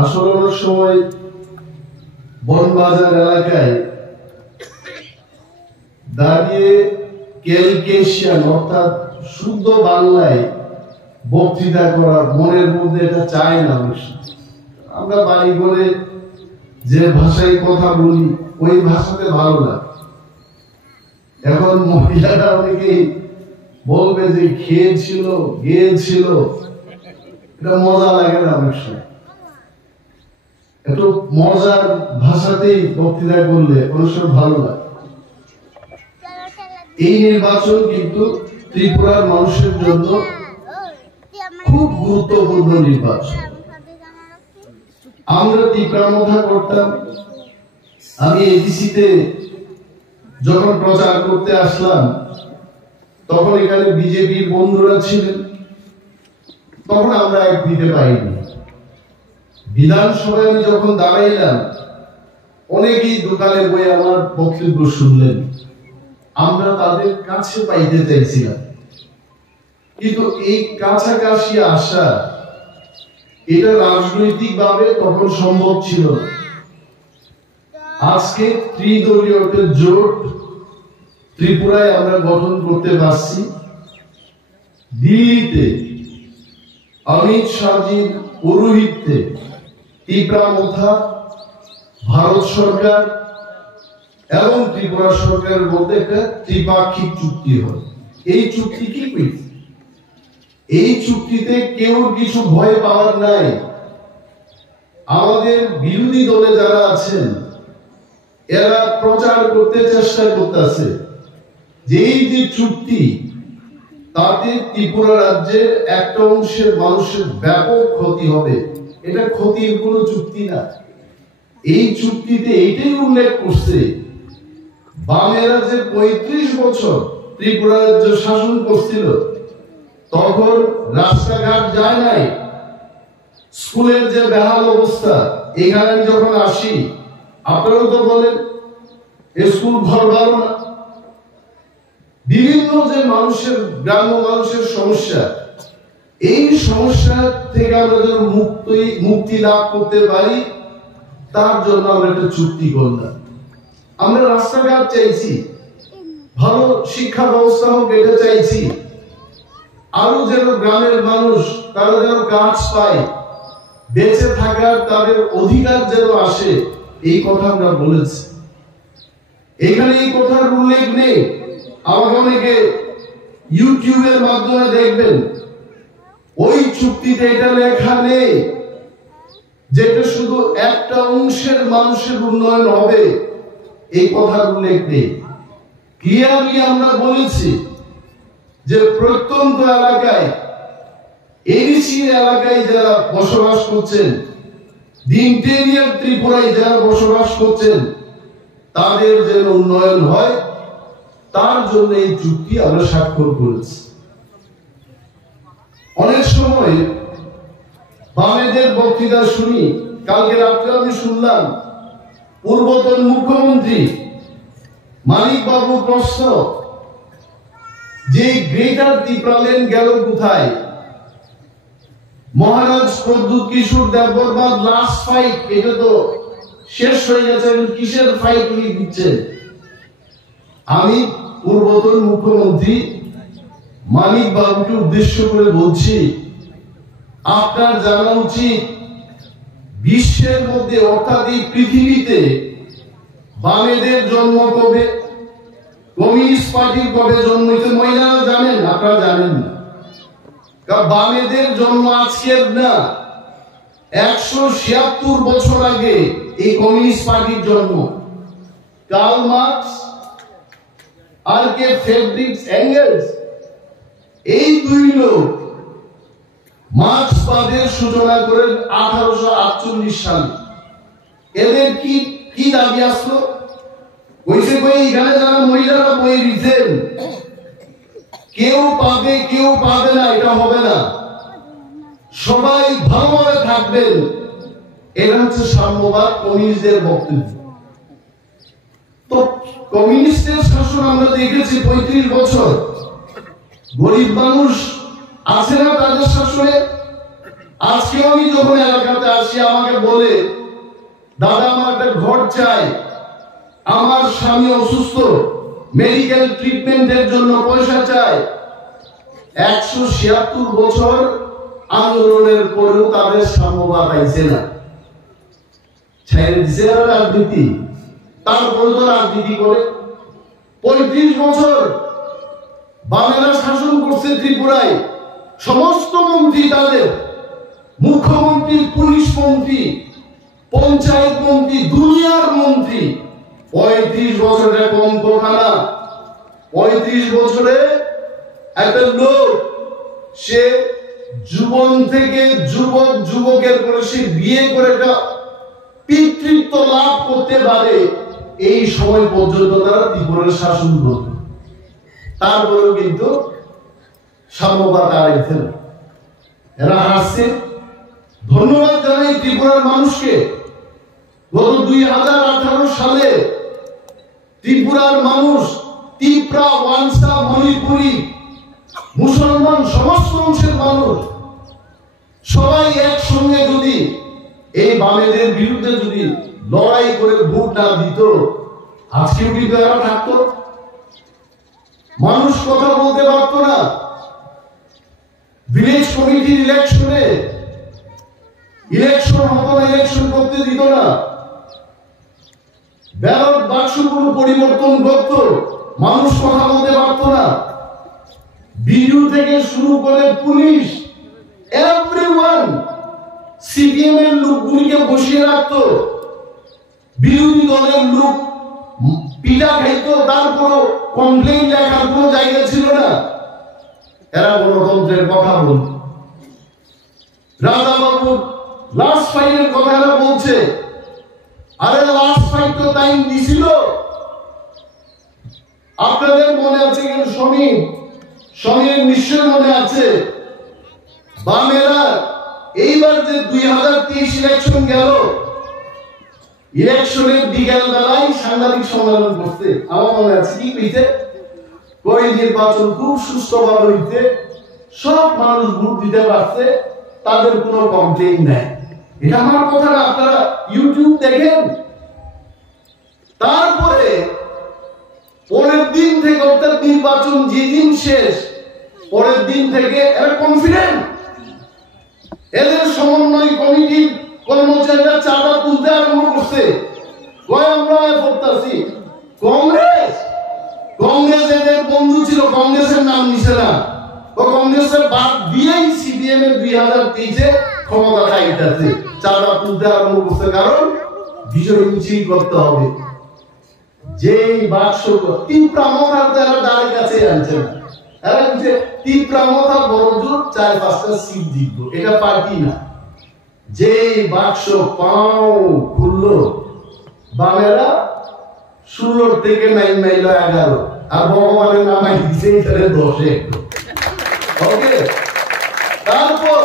আসলে অনেক সময় বনবাজার এলাকায় দাঁড়িয়ে ক্যালকেশিয়ান অর্থাৎ শুদ্ধ বাংলায় বক্তৃতা করা মনের মধ্যে এটা চায় না। আমরা বাড়ি করে যে ভাষায় কথা বলি ওই ভাষাতে ভালো লাগে। এখন মহিলারা অনেকেই বলবে যে খেয়েছিল গিয়েছিল, এটা মজা লাগে না। অনেক সময় একটু মজার ভাষাতেই বক্তৃতা করলে অনেক সময় ভালো লাগে। এই নির্বাচন কিন্তু ত্রিপুরার মানুষের জন্য খুব গুরুত্বপূর্ণ নির্বাচন। আমরা ত্রিপুরা করতাম। আমি এডিসিতে যখন প্রচার করতে আসলাম তখন এখানে বিজেপির বন্ধুরা ছিলেন, তখন আমরা এক দিতে পারিনি। বিধানসভায় আমি যখন দাঁড়াইলাম অনেকেই দোকানে বই আমার বক্তব্য শুনলেন। আমরা তাদের কাছে পাইতে চাইছিলাম, কিন্তু এই কাছাকাছি আসা এটা রাজনৈতিক ভাবে তখন সম্ভব ছিল না। আজকে ত্রিদলীয় জোট ত্রিপুরায় আমরা গঠন করতে পারছি। দিল্লিতে অমিত শাহজির পৌরোহিত্যে ত্রিপুরা মোথা ভারত সরকার এবং ত্রিপুরা সরকারের মধ্যে একটা ত্রিপাক্ষিক চুক্তি হয়। এই চুক্তি কি? এই চুক্তিতে কেউ কিছু ভয় পাওয়ার নাই। আমাদের বিরোধী দলে যারা আছেন এরা প্রচার করতে চেষ্টা করতেছে যে এই যে চুক্তি তাতে ত্রিপুরা রাজ্যের একটা অংশের মানুষের ব্যাপক ক্ষতি হবে। এটা ক্ষতির কোনো চুক্তি না। এই চুক্তিতে এইটাই উল্লেখ করছে বামেরা যে 35 বছর ত্রিপুরা রাজ্য শাসন করছিল তখন রাস্তাঘাট যায় নাই, স্কুলের যে বেহাল অবস্থা। এখানে যখন আসি আপনারাও তো বলেন স্কুল ঘর ভালো না। বিভিন্ন যে মানুষের গ্রাম্য মানুষের সমস্যা, এই সমস্যা থেকে আমরা যেন মুক্তি লাভ করতে পারি তার জন্য আমরা একটা চুক্তি করলাম। আমরা রাস্তাঘাট চাইছি, ভালো শিক্ষা ব্যবস্থা হোক এটা চাইছি, আরো যেন গ্রামের মানুষ তারা যেন কাজ পায়, বেঁচে থাকার তাদের অধিকার যেন আসে, এই কথা আমরা বলেছি। এখানে এই কথার উল্লেখ নেই। আমাকে অনেকে ইউটিউবের মাধ্যমে দেখবেন ওই চুক্তিতে এটা লেখা নেই যেটা শুধু একটা অংশের মানুষের উন্নয়ন হবে, এই কথার উল্লেখ নেই। ক্লিয়ারলি আমরা বলেছি যে প্রত্যন্ত এলাকায় এডিসি এলাকায় যারা বসবাস করছেন, ইন্টেরিয়র ত্রিপুরায় যারা বসবাস করছেন তাদের যেন উন্নয়ন হয় তার জন্য এই চুক্তি আমরা স্বাক্ষর করেছি। অনেক সময় বামেদের বক্তৃতা শুনি। কালকে রাত্রে আমি শুনলাম পূর্বতন মুখ্যমন্ত্রী মানিক বাবু প্রশ্ন যে গ্রেটার ত্রিপুরা লেন গেল কোথায়? মহারাজ প্রদ্যুৎ কিশোর দেববর্মার লাস্ট ফাইট এটা তো শেষ হয়ে গেছে, কিসের ফাইট উনি দিচ্ছেন? আমি পূর্বতন মুখ্যমন্ত্রী মানিক বাবুকে উদ্দেশ্য করে বলছি, আপনার জানা উচিত বিশ্বের মধ্যে অর্থাৎ এই পৃথিবীতে বামেদের জন্ম কবে, কমিউনিস্ট পার্টির কবে জন্ম হয়েছে মহিলারা জানেন, আপনারা জানেন না। বামেদের জন্ম আজকের না, 176 বছর আগে এই কমিউনিস্ট পার্টির জন্ম। কার্ল মার্কস আর কে ফ্রেডরিক এঙ্গেলস, এই দুই লোক মার্ক্সবাদের সূচনা করেন 1848 সালে। এদের কি দাবি আসলো? কইছে কই এখানে যারা মহিলারা বই দিচ্ছেন কেউ পাবে কেউ পাবে না, এটা হবে না, সবাই ভালোভাবে থাকবেন। এটা হচ্ছে সাম্যবাদ, কমিউনিস্টদের বক্তব্য। তো কমিউনিস্টের শাসন আমরা দেখেছি 35 বছর। গরিব মানুষ আছে না তাদের শাসনে? আজকে আমি যখন এলাকাতে আসি আমাকে বলে, দাদা আমার একটা ঘর চাই, আমার স্বামী অসুস্থ, মেডিকেল ট্রিটমেন্টের জন্য পয়সা চাই। 176 বছর আন্দোলনের পরেও তাদের সাম্যবাদ আইছে না, ছেড়ে দিছে রাজনীতি, তারপরে তো রাজনীতি করে। 35 বছর বামেরা শাসন করছে ত্রিপুরায়, সমস্ত মন্ত্রী তাদের, মুখ্যমন্ত্রী, পুলিশ মন্ত্রী, পঞ্চায়েত মন্ত্রী, দুনিয়ার মন্ত্রী। 35 বছরে কম কথা না। 35 বছরে একটা লোক, সে যুবন থেকে যুবকের করে সে বিয়ে করে একটা পিতৃত্ব লাভ করতে পারে, এই সময় পর্যন্ত তারা ত্রিপুরার শাসন করত। তারপরেও কিন্তু সাম্যবাদ আড়াইছে না, এরা হাসছে। ধন্যবাদ জানাই ত্রিপুরার মানুষকে। গত 2018 সালে ত্রিপুরার মানুষ, ত্রিপুরা, ওয়ানসা, মণিপুরি, মুসলমান, সমস্ত অংশের মানুষ সবাই একসঙ্গে যদি এই বামেদের বিরুদ্ধে যদি লড়াই করে ভোট না দিত, আজকেও কিন্তু এরা থাকতো, মানুষ কথা বলতে পারত না। ভিলেজ কমিটির ইলেকশনে ইলেকশন হতো না, ইলেকশন করতে দিত না, ব্যালট বাক্সগুলো পরিবর্তন করত, মানুষ কথা বলতে পারত না। বিডিও থেকে শুরু করে পুলিশ, এভরিওয়ান সিপিএম এর লোকগুলিকে বসিয়ে রাখতো, বিরোধী দলের লোক পিটা খাইতো, তারপর কমপ্লেন লেখার কোনো জায়গা ছিল না। এরা গণতন্ত্রের কথা বলত। রাজাবাবু লাস্ট ফাইটের কথা এরা বলছে, আরে লাস্ট ফাইট তো টাইম দিছিল। আপনাদের মনে আছে কেন? সমীর নিশ্চয় মনে আছে। বামেরা এইবার যে 2023 ইলেকশন গেল, ইলেকশনের বিকেল বেলায় সাংবাদিক সম্মেলন করতে, আমার মনে আছে কি কইতে, কই নির্বাচন খুব সুষ্ঠুভাবে হইতে, সব মানুষ ভোট দিতে পারছে, তাদের কোনো কমপ্লেইন নাই। এটা আমার কথা না, আপনারা ইউটিউব দেখেন। তারপরে পরের দিন থেকে, অর্থাৎ নির্বাচন যেদিন শেষ, পরের দিন থেকে এরা কনফিডেন্ট। এদের সমন্বয় কমিটির কর্মচারীরা চাঁদা তুলতে আরম্ভ করছে। আমরা করতেছি কংগ্রেস এদের বন্ধু ছিল, কংগ্রেসের নাম নিছে না, ও কংগ্রেসের বাদ দিয়েই সিপিএম এর 2023-এ ক্ষমতা খাইতেছে, চাঁদা তুলতে আরম্ভ করছে। কারণ বিজয় মিছিল করতে হবে। যেই বাক্স ত্রিপুরা মথার তারা দ্বারের কাছে আনছে না, এরা বলছে ত্রিপুরা মথা বড় জোর 4-5টা সিট জিতবো, এটা পার্টি না। যেই বাক্স পাও খুললো, বামেরা 16 থেকে 9 মাইল 11, আর ভগবানের নামাই দিছে 10-এ। ওকে, তারপর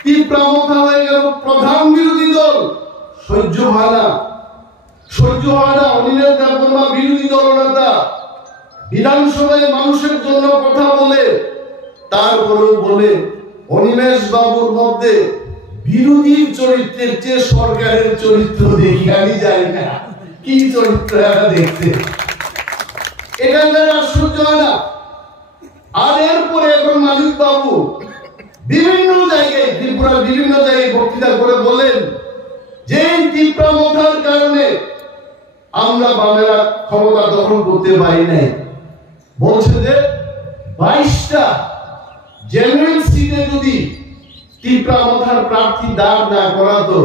ত্রিপুরা মথা হয়ে গেল প্রধান বিরোধী দল। সহ্য হয় না। অনিলের দেববর্মা বিরোধী দলনেতা বিধানসভায় মানুষের জন্য কথা বলে, তারপরেও বলে অনিমেষ বাবুর মধ্যে বিরোধীর চরিত্রের চেয়ে সরকারের চরিত্র দেখি। আমি জানি না কি চরিত্র এরা দেখছে, এটা আশ্চর্য হয় না। আর এরপরে এখন মালিক বাবু বিভিন্ন জায়গায়, ত্রিপুরার বিভিন্ন জায়গায় বক্তৃতা করে বলেন যে ত্রিপুরা মথার কারণে আমরা বামেরা ক্ষমতা দখল করতে পারি নাই। বলছে যে 22টা জেনারেল সিটে যদি ত্রিপুরা মথার প্রার্থী দাঁড় না করাতো,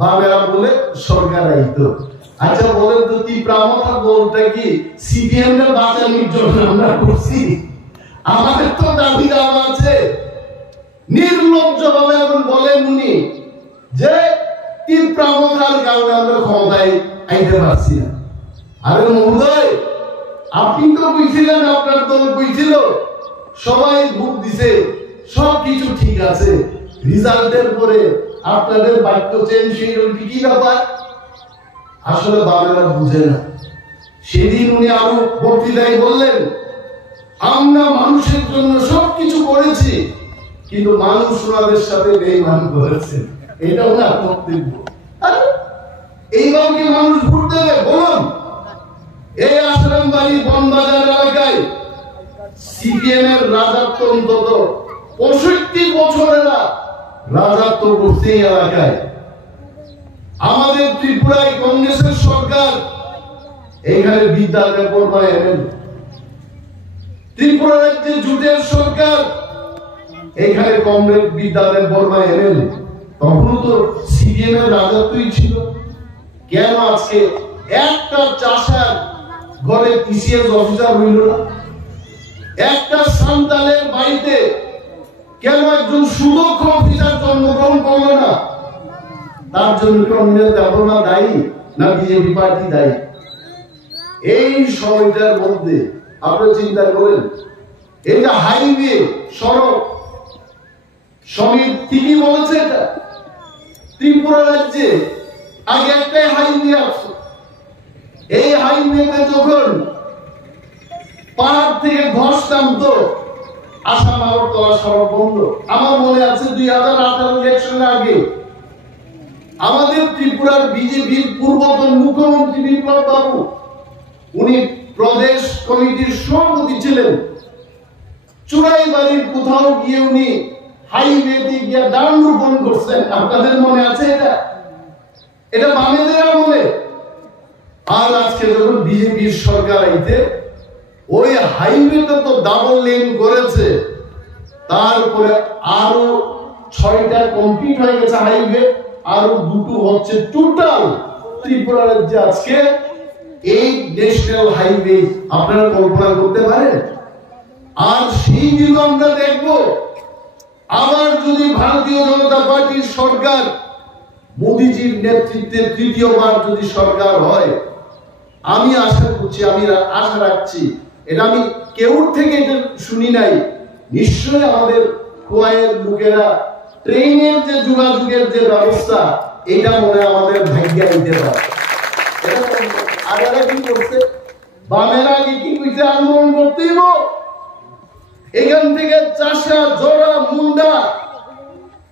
বামেরা বলে সরকার আইতো। আচ্ছা বলেন তো, ত্রিপুরা মথা বলটা কি সিপিএম এর বাঁচানোর জন্য আমরা করছি? আমাদের তো দাবি দাওয়া আছে। নির্লজ্জ ভাবে এখন বলেন উনি যে ত্রিপুরা মথার কারণে আমরা ক্ষমতায় আইতে পারছি না। আরে মহোদয়, আপনি তো কইছিলেন, আপনার দল কইছিল, সবাই ভোট দিছে, সবকিছু ঠিক আছে, রেজাল্টের পরে আপনাদের বাক্য চেঞ্জ হয়ে গেল, কি ব্যাপার? আসলে বামেরা বুঝে না। সেদিন উনি আরো বক্তৃতায় বললেন, আমরা মানুষের জন্য সবকিছু করেছি, কিন্তু মানুষ ওনাদের সাথে বেঈমান করেছে, এটা ওনার বক্তব্য। এইভাবে কি মানুষ ভোট দেবে বলুন? এই আশ্রমবাড়ি বনবাজার এলাকায় সিপিএম এর রাজত্ব অন্তত 65 বছরেরা রাজত্ব করছে এই এলাকায়। আমাদের ত্রিপুরায় কংগ্রেসের সরকার, এখানে বিদ্যালয় পড়ায় এমএলএ। ত্রিপুরা রাজ্যে জোটের সরকার, এখানে কংগ্রেস বিদ্যালয় পড়ায় এমএলএ। তখন তো সিপিএম এর রাজত্বই ছিল। কেন আজকে একটা চাষার ঘরে টিসিএস অফিসার হইল না? একটা সান্তালের বাড়িতে কেন একজন সুদক্ষ অফিসার জন্মগ্রহণ করলো না? তার জন্য কংগ্রেস দেবনা দায়ী না বিজেপি পার্টি দায়ী? এই সময়টার মধ্যে আপনারা চিন্তা করেন, এই যে হাইওয়ে সড়ক সমিতি ঠিকই বলেছে, এটা ত্রিপুরা রাজ্যে আগে একটাই হাইওয়ে আছে। এই হাইওয়েতে যখন পাহাড় থেকে ধস নামতো, আসাম আগরতলা সড়ক বন্ধ। আমার মনে আছে 2018 ইলেকশনের আগে আমাদের ত্রিপুরার বিজেপির পূর্বতন মুখ্যমন্ত্রী বিপ্লব বাবু, উনি প্রদেশ কমিটির সভাপতি ছিলেন। চুরাইবাড়ির কোথাও গিয়ে উনি হাইওয়েতে গিয়ে দান রোপণ করছেন। আপনাদের মনে আছে এটা? এটা বামেদের আমলে। আর আজকে যখন বিজেপির সরকার আইতে, ওই হাইওয়েটা তো ডাবল লেন করেছে, তারপরে আরো 6টা কমপ্লিট হয়ে গেছে হাইওয়ে, আরো 2টো হচ্ছে। টোটাল ত্রিপুরা রাজ্যে আজকে এই ন্যাশনাল হাইওয়ে আপনারা কল্পনা করতে পারেন? আর সেই দিন আমরা দেখবো আবার যদি ভারতীয় জনতা পার্টির সরকার, মোদীজির নেতৃত্বে তৃতীয়বার যদি সরকার হয়, আমি আশা করছি, আমি আশা রাখছি, এটা আমি কেউর থেকে এটা শুনি নাই, নিশ্চয়ই আমাদের খোয়াইয়ের লোকেরা ট্রেনের যে যোগাযোগের যে ব্যবস্থা, এটা মনে আমাদের ভাগ্যে আনতে পারে। আর এরা কি করছে? বামেরা কি কইছে? আন্দোলন করতেই এখান থেকে চাষা, জোড়া, মুন্ডা,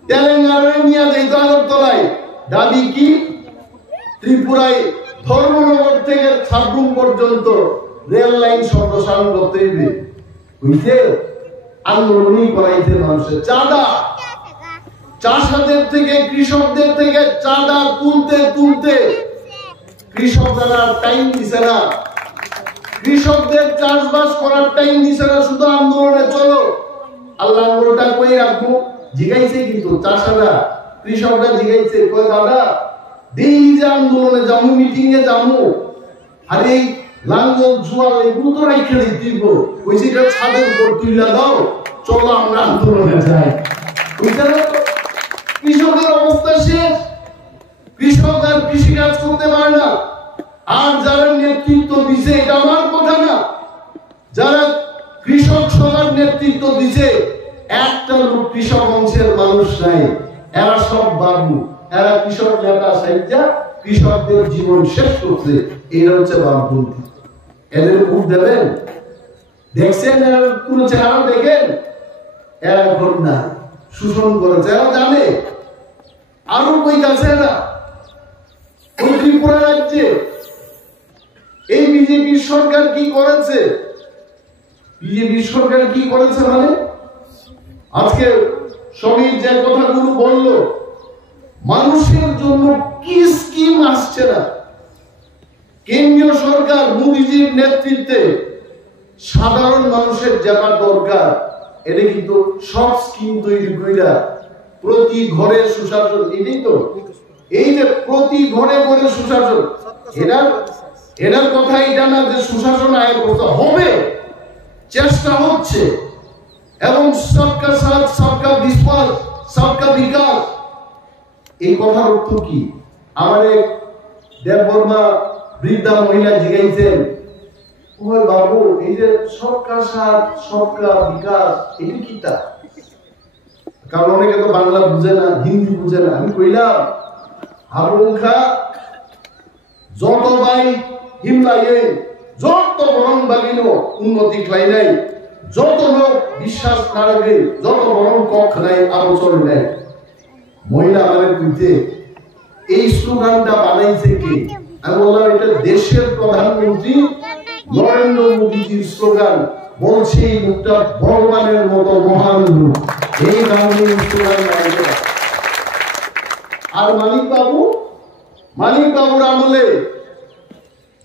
তেলেঙ্গানায় নিয়ে যেত আগরতলায়। দাবি কি? ত্রিপুরায় ধর্মনগর থেকে সাবরুম পর্যন্ত রেল লাইন সম্প্রসারণ করতে হবে। বুঝছে? আন্দোলনই করাইছে মানুষের। চাঁদা, চাষাদের থেকে, কৃষকদের থেকে চাঁদা তুলতে তুলতে কৃষকরা টাইম দিছে না, কৃষকদের চাষবাস করার টাইম দিছে না, শুধু আন্দোলনে চলো। আল্লাহ আন্দোলনটা কই রাখবো জিগাইছে, কিন্তু চাষারা, কৃষকরা জিগাইছে, কই দাদা দিই যে আন্দোলনে যাবো, মিটিং এ যাবো, আর এই লাঙ্গল জুয়াল এগুলো তো রাইখে দিব, কইছে এটা ছাদের উপর তুইলা দাও, চলো আমরা আন্দোলনে যাই। কৃষকের অবস্থা শেষ। কৃষক আর কৃষি কাজ করতে পারে না। আর যারা নেতৃত্ব দিছে, এটা আমার কথা না, যারা কৃষক সভার নেতৃত্ব দিছে, একটা লোক কৃষক অংশের মানুষ নাই। এরা সব বাবু, এরা কৃষক নেতা সাইজা কৃষকদের জীবন শেষ করছে। এরা হচ্ছে বামপন্থী। এদের ভোট দেবেন? দেখছেন এরা পুরো চেহারা দেখেন? এরা এখন না, শোষণ করেছে, এরা জানে। আরো কই আছে না? ওই ত্রিপুরা রাজ্যে এই বিজেপি সরকার কি করেছে? বিজেপি সরকার কি করেছে মানে আজকে সমীর যে কথাগুলো বলল, মানুষের জন্য কি স্কিম আসছে না? কেন্দ্রীয় সরকার মোদীজির নেতৃত্বে সাধারণ মানুষের যেটা দরকার, এটা কিন্তু সব স্কিম তৈরি কইরা প্রতি ঘরে সুশাসন, এটাই তো, এই যে প্রতি ঘরে ঘরে সুশাসন, এটার কথা এটা না যে সুশাসন আয় করতে হবে, চেষ্টা হচ্ছে। এবং সবকা সাথ সবকা বিশ্বাস সবকা বিকাশ, এই কথার অর্থ কি? আমাদের দেববর্মা বৃদ্ধা মহিলা জিজ্ঞাসেন, ওই বাবু এই যে সবকা সাথ সবকা বিকাশ, এটা কি? তা কারণ অনেকে তো বাংলা বুঝে না, হিন্দি বুঝে না। আমি কইলাম, হারুখা যত ভাই হিমলাইয়ে যত বরং বাগিনো উন্নতি খাই নাই, যত লোক বিশ্বাস না রাখবে, যত বড় কক্ষ নাই আলোচন নেই, মহিলা আমাদের বিরুদ্ধে এই স্লোগানটা বানাইছে কে? আমি বললাম এটা দেশের প্রধানমন্ত্রী নরেন্দ্র মোদীজির স্লোগান। বলছে এই লোকটা ভগবানের মতো মহান লোক, এই কারণে স্লোগান বানাইছে। আর মানিক বাবুর আমলে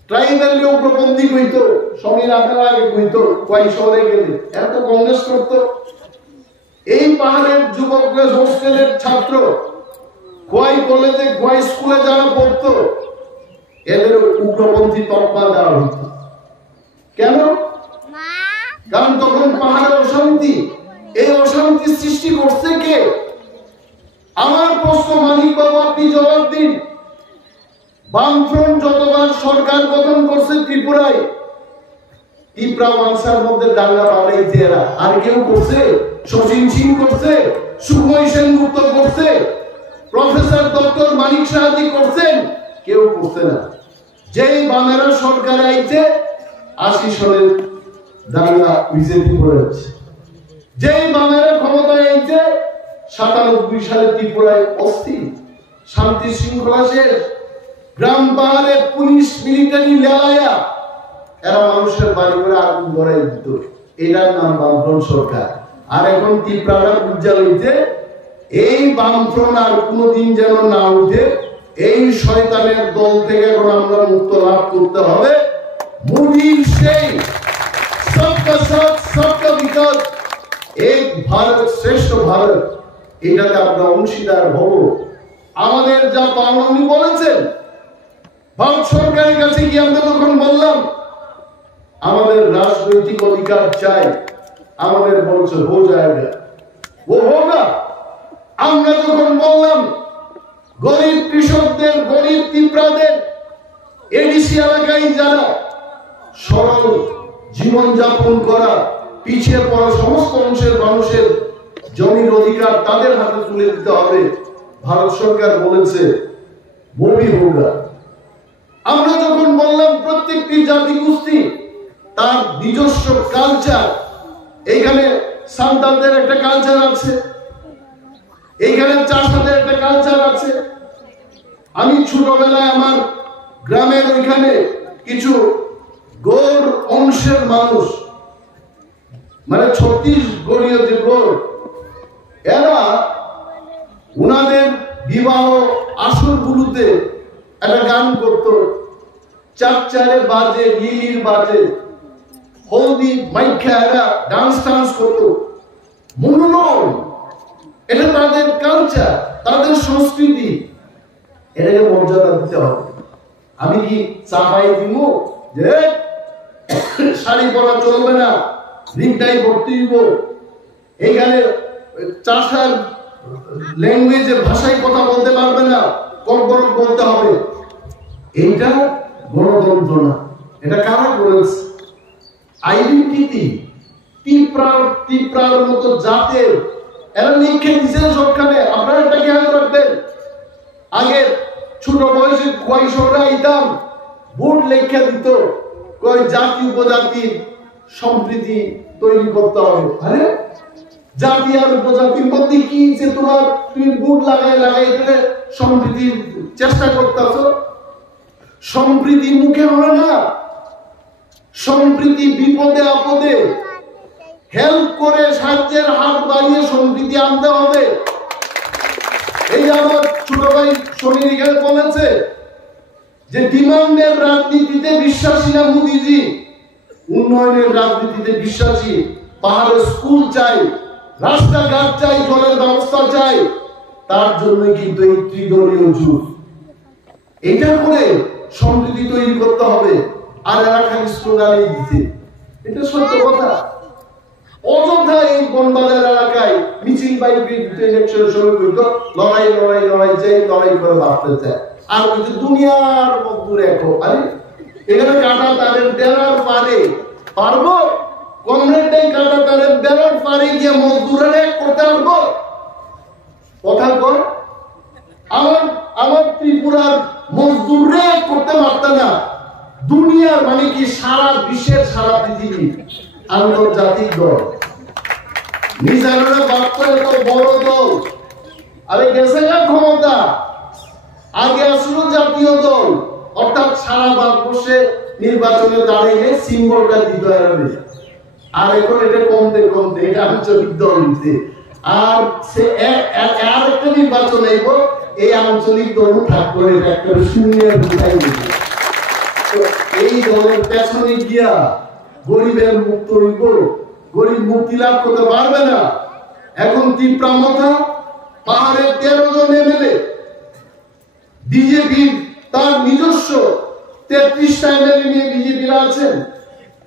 ট্রাইবাল উগ্রপন্থী কইতো, সমীর আপনার আগে কইতো কয় শহরে গেলে এত কংগ্রেস করতো। এই পাহাড়ের যুবকরা হোস্টেলের ছাত্র কয় কলেজে কয় স্কুলে যারা পড়তো এদের উগ্রপন্থী তকমা দেওয়া হতো। কেন? কারণ তখন পাহাড়ের অশান্তি, এই অশান্তি সৃষ্টি করছে কে? আমার প্রশ্ন মানিক বাবু, আপনি জবাব দিন। বামফ্রন্ট যতবার সরকার গঠন করছে ত্রিপুরায়, ত্রিপুরা মানসার মধ্যে দাঙ্গা বাড়াইছে এরা। আর কেউ করছে? শচীন সিং করছে, সুখময় সেনগুপ্ত করছে, প্রফেসর ডক্টর মানিক সাহাজি করছেন? কেউ করছে না। যেই বামেরা সরকার আইছে 80 সালের দাঙ্গা বিজেপি করে যাচ্ছে। যেই বামেরা ক্ষমতায় আইছে 97 সালে ত্রিপুরায় অস্থির, শান্তি শৃঙ্খলা শেষ, গ্রাম পাহাড়ে পুলিশ মিলিটারি লেলায়া এরা মানুষের বাড়ি করে আগুন ধরাই দিত। এটার নাম বামফ্রন্ট সরকার। আর এখন ত্রিপুরা উজ্জ্বল হইতে এই বামফ্রন্ট আর কোনদিন যেন না উঠে, এই শয়তানের দল থেকে এখন আমরা মুক্ত লাভ করতে হবে। মোদীর সেই সবকা সাথ সবকা বিকাশ, এক ভারত শ্রেষ্ঠ ভারত, এটাতে আমরা অংশীদার হব। আমাদের যা পাওনা উনি বলেছেন, ভারত সরকারের কাছে গিয়ে আমরা তখন বললাম আমাদের রাজনৈতিক অধিকার চাই, আমাদের বলছে হো যায়গা, ও হোগা। আমরা যখন বললাম গরিব কৃষকদের, গরিব ত্রিপুরাদের, এডিসি এলাকায় যারা সরল জীবন যাপন করা, পিছিয়ে পড়া সমস্ত অংশের মানুষের জমির অধিকার তাদের হাতে তুলে দিতে হবে, ভারত সরকার বলেছে বমি হোগা। আমরা যখন বললাম প্রত্যেকটি জাতি গোষ্ঠী তার নিজস্ব কালচার, এইখানে সান্তালদের একটা কালচার আছে, এইখানে চাষাদের একটা কালচার আছে। আমি ছোটবেলায় আমার গ্রামের ওইখানে কিছু গৌড় অংশের মানুষ, মানে ছত্তিশগড়ীয় যে গৌড়, এরা উনাদের বিবাহ আসরগুলোতে একটা গান করত, চারচারে বাজে, লিলির বাজে, হলদি মাইখা এরা ডান্স করত। মনোরম, এটা তাদের কালচার, তাদের সংস্কৃতি, এটাকে মর্যাদা দিতে হবে। আমি কি চাপাই দিব যে শাড়ি পরা চলবে না, রিংটাই পড়তে দিব, এইখানে চাষার ল্যাঙ্গুয়েজের ভাষায় কথা বলতে পারবে না, কর্করক বলতে হবে? এইটা গণতন্ত্র না। এটা কারা করেছে? আইডেন্টিটি ত্রিপুরার মতো জাতের এরা লিখে দিচ্ছে সরকারে। আপনারা এটা খেয়াল রাখবেন। আগে ছোট বয়সে কয়শোরা আইতাম, বোর্ড লেখা দিত কয় জাতি উপজাতির সম্প্রীতি তৈরি করতে হবে। আরে জাতি আর উপজাতির মধ্যে কি যে তোমার তুমি বোর্ড লাগাই এখানে সম্প্রীতির চেষ্টা করতেছ? সম্প্রীতি মুখে হয় না, সম্প্রীতি বিপদে আপদে হেল্প করে, সাহায্যের হাত বাড়িয়ে সম্প্রীতি আনতে হবে। এই আমার ছোট ভাই সমীর এখানে বলেছে যে ডিমান্ডের রাজনীতিতে বিশ্বাসী না মোদীজি, উন্নয়নের রাজনীতিতে বিশ্বাসী। পাহাড়ে স্কুল চাই, রাস্তাঘাট চাই, জলের ব্যবস্থা চাই, তার জন্য কিন্তু এই ত্রিদলীয় জোট। এটা করে সম্প্রীতি তৈরি করতে হবে। আর এরা খালি স্লোগানই দিচ্ছে, এটা সত্য কথা। অযথা এই বনবাজার এলাকায় মিছিল বাইক ইলেকশনের সময় লড়াই চাই, লড়াই করে বাঁচতে চায়। আর কিন্তু দুনিয়ার মধ্যে রেখো, আরে এখানে কাটা তারের বেড়ার পারে পারবো? কমরেডটাই কাটা তারের বেড়ার পারে গিয়ে মজদুরের এক করতে পারবো? কথা কর। আমার ত্রিপুরার মজদুরে করতে পারত না, দুনিয়ার মানে কি সারা বিশ্বের, সারা পৃথিবী আন্তর্জাতিক দল, মিজানুরা বাপ্ত এত বড় দল, আরে গেছে না ক্ষমতা, আগে আসলো জাতীয় দল, অর্থাৎ সারা ভারতবর্ষে নির্বাচনে দাঁড়িয়ে সিম্বলটা দিতে হবে, আর এখন এটা কমতে কমতে এটা আঞ্চলিক দল দিতে, আর সে আর একটা নির্বাচন আইব, এই আঞ্চলিক দল থাকবে একটা শূন্যের বুঝাই দিবে। এই দলের পেছনে গিয়া গরিবের মুক্ত হইব, গরিব মুক্তি লাভ করতে পারবে না। এখন তীব্রামথা পাহাড়ের 13 জন এমএলএ, বিজেপি তার নিজস্ব 33টা এমএলএ নিয়ে বিজেপিরা আছেন,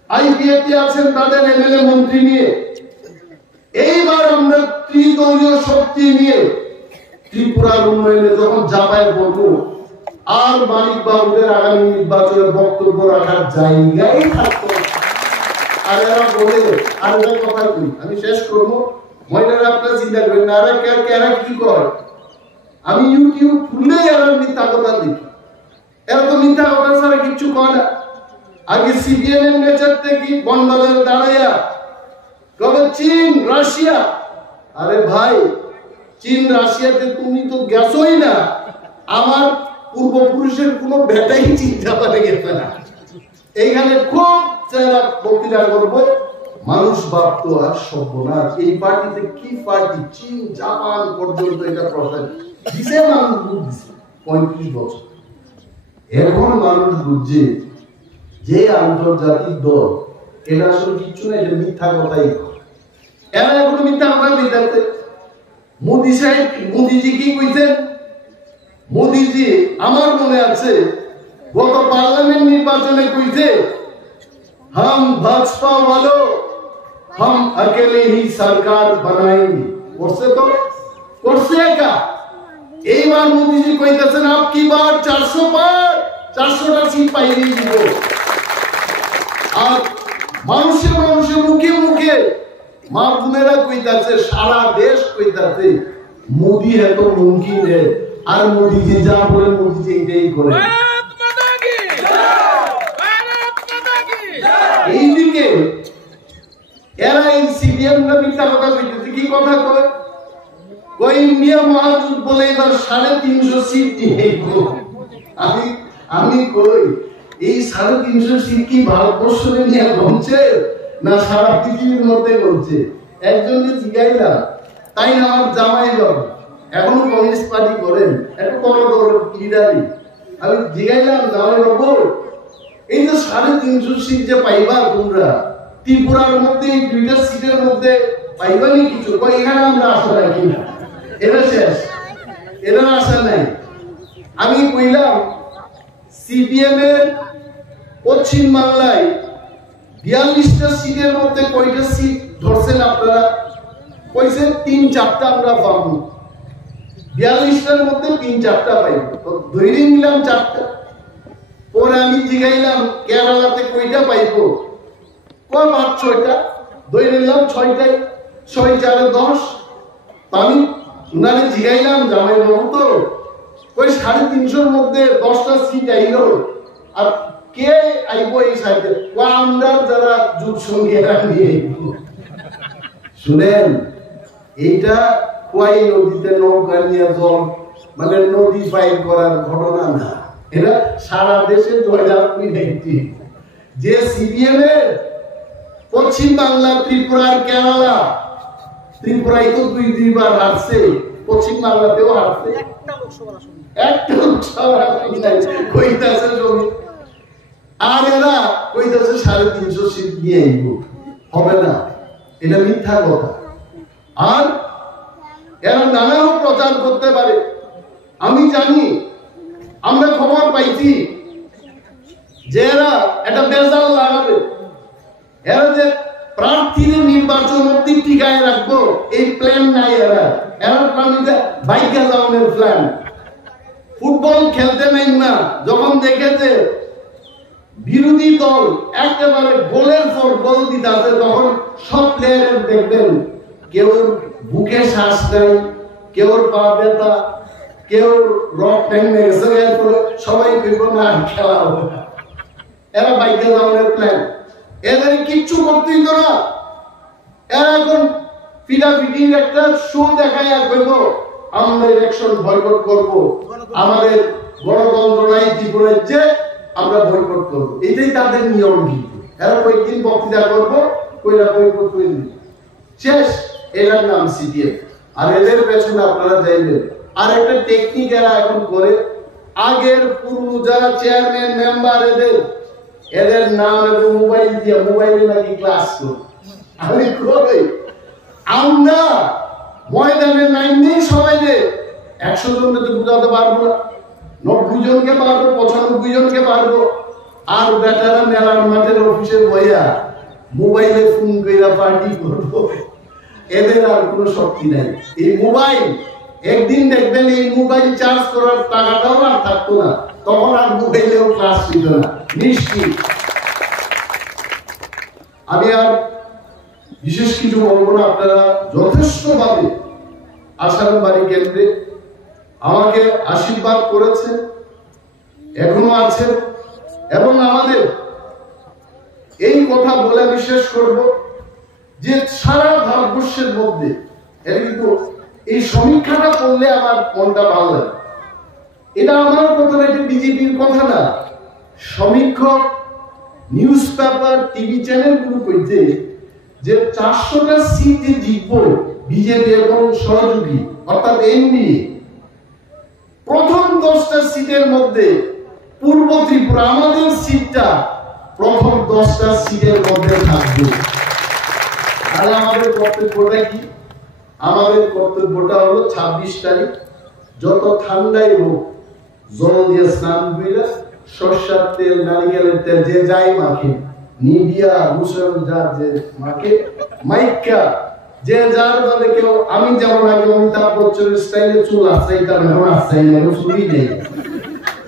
আইপিএফটি আছেন তাদের এমএলএ মন্ত্রী নিয়ে। এইবার আমরা ত্রিদলীয় শক্তি নিয়ে ত্রিপুরার উন্নয়নে যখন জামায় বলবো, আর মানিক বাবুদের আগামী নির্বাচনে বক্তব্য রাখার জায়গায় থাকতো। আর এরা বলে, আর একটা কথা কই, আমি শেষ করবো, মহিলারা আপনারা চিন্তা করেন না, এরা কি করে, আমি ইউটিউব খুললেই এরা মিথ্যা কথা দেখি, এরা তো মিথ্যা কথা ছাড়া কিচ্ছু করে না। আগে সিপিএম নেচার থেকে বন্ধনে দাঁড়াইয়া কবে চীন রাশিয়া, আরে ভাই চীন রাশিয়াতে তুমি তো গেছোই না, আমার পূর্বপুরুষের কোনো বেটাই চিন্তা করে গেছে না। এইখানে খুব যারা বক্তৃতা করবো, মানুষ ভাবতো আর সর্বনাশ, এই পার্টিতে কি পার্টি, চীন জাপান পর্যন্ত এটা প্রসার দিছে, মানুষ বুঝছে 35 বছর। এখন মানুষ বুঝছে যে আন্তর্জাতিক দল এটা আসলে কিচ্ছু না, এটা মিথ্যা কথাই। এরা এখন মিথ্যা কথা দিতে, মোদী সাহেব, মোদীজি কি কইছেন, মোদীজি আমার মনে আছে গত পার্লামেন্ট নির্বাচনে কইছে, हम भाजपा वालों हम अकेले ही सरकार बनाएंगे, করছে তো, করছে একা। এইবার মোদীজি কইতেছেন আপকি বার 400 পার, 400টা সিট পাইয়ে দিব। আর মানুষের মুখে মুখে মা বোনেরা কইতাছে, সারা দেশ কইতাছে মোদী এত মুমকিন হে, আর মোদীজি যা বলে মোদীজি এটাই করে। এইদিকে এরা এই সিপিএম না মিথ্যা কথা কইতেছে, কি কথা কয়, কই ইন্ডিয়া মহাজোট বলে এবার 350 সিট নিয়ে। আমি কই এই 350 সিট কি ভারতবর্ষে নিয়ে গমছে না সারা পৃথিবীর মধ্যে গমছে? একজনকে জিগাইলাম, তাই না আমার জামাই বাবু এখনো কমিউনিস্ট পার্টি করেন, একটু বড় লিডারই, আমি জিগাইলাম জামাই বাবু এই যে 350 সিট যে পাইবা তোমরা ত্রিপুরার মধ্যে, এই 2টা সিটের মধ্যে পাইবানি কিছু, কই এখানে আমরা আশা রাখি না, এটা শেষ, এরা আশা নাই। আমি কইলাম সিপিএম এর পশ্চিম বাংলায় 42টা সিটের মধ্যে কয়টা সিট ধরছেন আপনারা? কইছে 3-4টা আমরা পাবো, 42টার মধ্যে 3-4টা পাইব, ধরে নিলাম 4টা। পরে আমি জিগাইলাম কেরালাতে কয়টা পাইবো, কয় 5-6টা, ধরে নিলাম 6টাই, 6-4 10। আমি উনারে জিগাইলাম জামাই বাবু তো কই 350-র মধ্যে 10টা সিট আইলো, আর কে আইবো এই সাইডে? আমরা যারা যুগ সঙ্গীরা নিয়ে শুনেন, এইটা কোয়াই নদীতে নৌকা নিয়ে জল মানে নদী ফাইল করার ঘটনা না, এটা সারা দেশে 2020 যে সিপিএম এর পশ্চিম বাংলা, ত্রিপুরার কেরালা, ত্রিপুরায় তো 2-2বার হারছে, পশ্চিম বাংলাতেও হারছে, একটা লোকসভা আসন নাই, কইতাছে জমি, আর এরা কইতাছে 350 সিট নিয়ে আইব, হবে না, এটা মিথ্যা কথা। আর এরা নানা প্রচার করতে পারে, আমি জানি, আমরা খবর পাইছি যে এরা একটা বেজাল লাগাবে, এরা যে প্রার্থীদের নির্বাচন অব্দি টিকায় রাখবো এই প্ল্যান নাই, এরা প্ল্যানিতে বাইকে যাওয়ার প্ল্যান। ফুটবল খেলতে নাই না, যখন দেখেছে বিরোধী দল একেবারে গোলের পর গোল দিতে, তখন সব প্লেয়ারের দেখবেন কেউ বুকে শ্বাস নেই, কেউ পা ব্যথা, কেউ রক ভেঙে গেছে, সবাই কইব না খেলা হবে না। এরা বাইকে যাওয়ার প্ল্যান, এদের কিচ্ছু করতেই তো না। এরা এখন ফিডাফিডির একটা শো দেখায় আর বলবো আমরা ইলেকশন বয়কট করব, আমাদের গণতন্ত্র নাই ত্রিপুরার যে আমরা বয়কট করব, এটাই তাদের নিয়ম। কিন্তু এরা কয়েকদিন বক্তৃতা করবো, কইরা বয়কট করে দিল, শেষ। এটার নাম সিপিএম। আর এদের পেছনে আপনারা যাইবেন আর একটা টেকনিক এরা এখন করে, আগের পূর্ব যারা চেয়ারম্যান মেম্বার এদের নাম এবং মোবাইল দিয়ে মোবাইলে নাকি ক্লাস করে। আমি কই আমরা ময়দানে নাইনি সবাই 100 জনকে তো বুঝাতে পারবো না, 90 জনকে পারবো, 95 জনকে পারবো। আর বেটারা মেলার মাঠের অফিসে বইয়া মোবাইলে ফোন কইরা পার্টি করবো, এদের আর কোনো শক্তি নাই। এই মোবাইল একদিন দেখবেন এই মোবাইল চার্জ করার টাকাটাও আর থাকতো না, তখন আর মোবাইলেও ক্লাস ছিল না, নিশ্চিত। আমি আর বিশেষ কিছু বলবো না। আপনারা যথেষ্ট ভাবে আশারামবাড়ি কেন্দ্রে আমাকে আশীর্বাদ করেছেন, এখনো আছে। এবং আমাদের এই কথা বলে বিশেষ করব যে সারা ভারতবর্ষের মধ্যে কিন্তু এই সমীক্ষাটা করলে আমার মনটা ভালো লাগে। এটা আমার কথা না, এটা বিজেপির কথা না। সমীক্ষক, নিউজ পেপার, টিভি চ্যানেল গুলো কইতে যে 400টা সিট যে জিতবো বিজেপি এবং সহযোগী অর্থাৎ এনডিএ, প্রথম 10টা সিটের মধ্যে পূর্ব ত্রিপুরা আমাদের সিটটা প্রথম 10টা সিটের মধ্যে থাকবে। তাহলে আমাদের কর্তব্যটা কি? আমাদের কর্তব্যটা হলো 26 তারিখ যত ঠান্ডাই হোক জল দিয়ে স্নান কইরা সরষের তেল, নারিকেলের তেল যে যাই মাখে, নিবিয়া মুসল যা যে মাখে, মাইকা যে যার ভাবে কেউ, আমি যেমন আগে অমিতাভ বচ্চনের স্টাইলে চুল আশ্রাইতাম, এখন আশ্রাই না, চুলই নেই।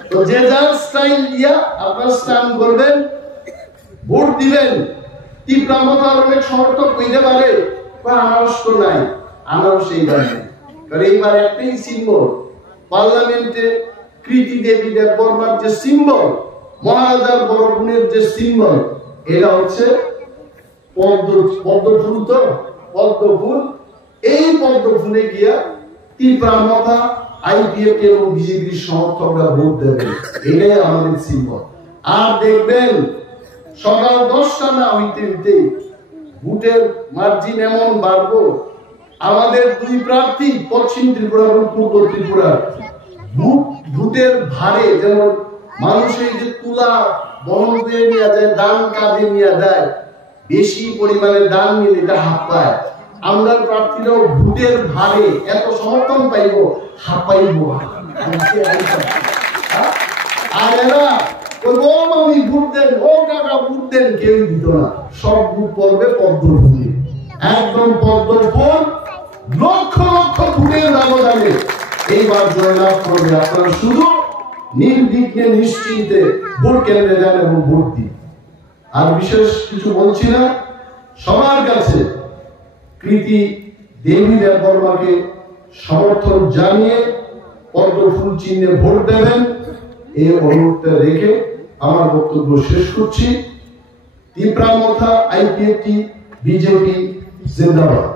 তো যে যার স্টাইল দিয়া আপনার স্নান করবেন, ভোট দিবেন। তীব্রামতার অনেক সমর্থক কইতে পারে আনারস তো নাই, আনারস এইবার নেই, কারণ এইবার একটাই সিম্বল, পার্লামেন্টে কৃতি দেবী দেববর্মার যে সিম্বল, মহারাজার বরগুণের যে সিম্বল, এটা হচ্ছে পদ্ম ফুল। তো পদ্ম ফুল, এই পদ্ম ফুলে গিয়া তীব্রামতা, আইপিএফ এবং বিজেপির সমর্থকরা ভোট দেবে, এটাই আমাদের সিম্বল। আর দেখবেন সকাল 10টা না হইতে হইতে ভোটের মার্জিন এমন বাড়বো, আমাদের দুই প্রার্থী পশ্চিম ত্রিপুরা এবং পূর্ব ত্রিপুরা ভোটের ভারে, যেমন মানুষের যে তুলা বহন করে নিয়ে যায়, দান কাঁধে নিয়ে দেয়, বেশি পরিমাণে দান নিলে এটা হাত পায়। আমরা প্রার্থীরাও ভোটের ভারে এত সমর্থন পাইব, হাঁপাইব। আর এরা ও মামি ভোট দেন, ও কাকা ভোট দেন, কেউ দিত না। সব ভোট পড়বে পদ্ম ফুলে, একদম পদ্ম ফুল, লক্ষ লক্ষ ভোটের ব্যবধানে এইবার জয়লাভ করবে। আপনারা শুধু নির্বিঘ্নে নিশ্চিন্তে ভোট কেন্দ্রে যান এবং ভোট দিন। আর বিশেষ কিছু বলছি না, সবার কাছে কৃতি দেবী দেববর্মাকে সমর্থন জানিয়ে পদ্ম ফুল চিহ্নে ভোট দেবেন, এই অনুরোধটা রেখে আমার বক্তব্য শেষ করছি। তীব্রামতা, আইপিএফটি, বিজেপি জিন্দাবাদ।